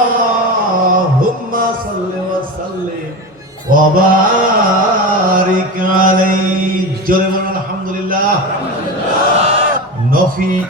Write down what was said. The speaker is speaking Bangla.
اللهم صل وسلم وبارك عليه جل الحمد لله نفي